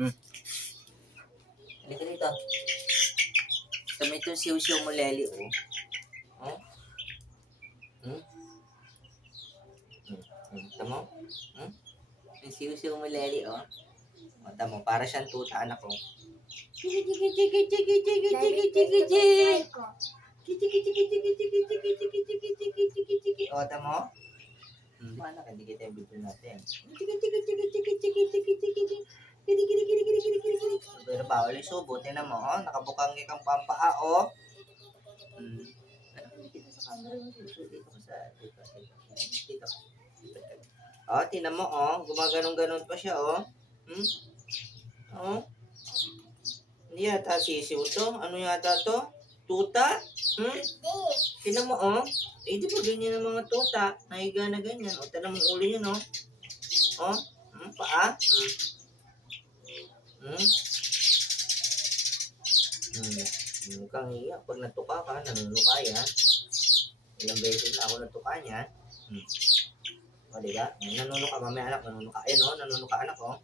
Hmm. Halika dito. Tama itong siw-siw mo, Lely, oh. Oh? Hmm? Tama? Hmm? Yung siw-siw mo, Lely, oh. O, tama, para siyang tuta, anak ko. Chiki, chiki, chiki, chiki, chiki, chiki, chiki, chiki. Chiki, chiki, chiki, chiki, chiki, chiki, chiki, chiki, chiki, chiki. O, tama? Anak, hindi kita yung bibig natin. Chiki, chiki, chiki, chiki, chiki, chiki, chiki, chiki. Kiri, kiri, kiri, kiri, kiri, kiri, kiri. Pero bawal yung subo. Tingnan mo, oh. Nakabukang kang pampaa, oh. Anak, hindi kita sa camera yung suso. Dito ka sa... Dito. Oh, tingnan mo, oh. Gumaganong-ganon pa siya, oh. Oh. Hindi yata sisiw to. Ano yata to? Tuta? Tingnan mo, oh. Eh, di ba ganyan ang mga tuta? Nahiga na ganyan. O, tingnan mo ulo yun, oh. Oh. Paa? Mukhang iyak. Pag natuka ka, nanunuka yan. Ilang beses na ako natuka niya. O, diba? Nanunuka. Mamaya anak, nanunuka. Ayun, oh. Nanunuka anak, oh.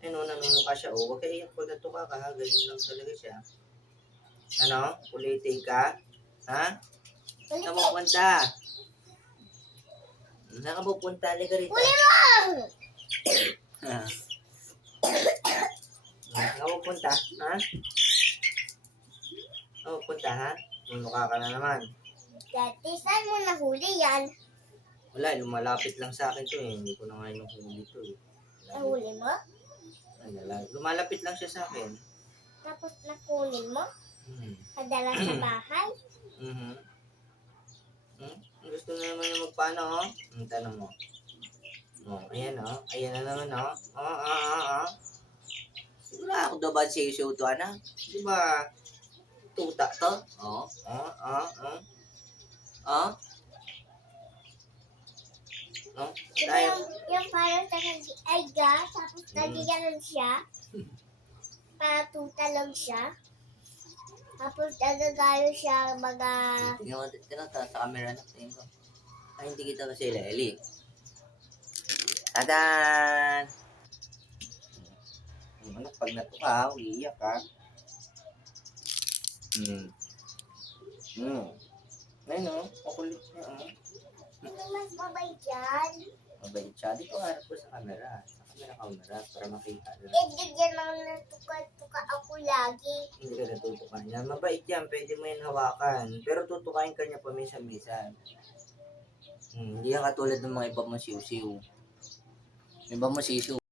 Ayun, oh. Nanunuka siya. Oh, huwag ka iyak pag natuka ka. Ganyan lang talaga siya. Ano? Ulitin ka? Ha? Saan ka pupunta? Saan ka pupunta? Liga rito. Uli mo! Saan ka pupunta? Ha? Saan ka pupunta, ha? Nunuka ka na naman. Dati, saan mo nahuli yan? Wala, lumalapit lang sa akin to eh. Hindi ko na nga inuhuli to eh. Nahuli mo? Lumalapit lang siya sa akin. Tapos nakunin mo? Padala sa bahay? Gusto na naman yung magpaano, oh. Tanong mo. Oh, ayan, oh. Ayan na naman, oh. Siguro ako daw ba si Isu to, anak? Di ba tuta to? Oh. Diba yung parang ay gas, tapos nagigano'n siya? Patuta lang siya? Tapos nagagalo siya Tingnan sa camera na. Tingnan ko. Ay, hindi kita kasi Lely. Tadan! Anak, pag natuka, uiiyak ka. Ayun, oh. Makulit niya, oh. Ano mas mabait yan? Mabait siya. Dito harap ko sa camera. Sa camera para makita. Diyan lang natuka ako lagi. Hindi ka natutukan niya. Mabait yan. Pwede mo yan hawakan. Pero tutukain ka niya paminsan-minsan. Hindi yan katulad ng mga iba mong siw-siw. Iba mo sisiw.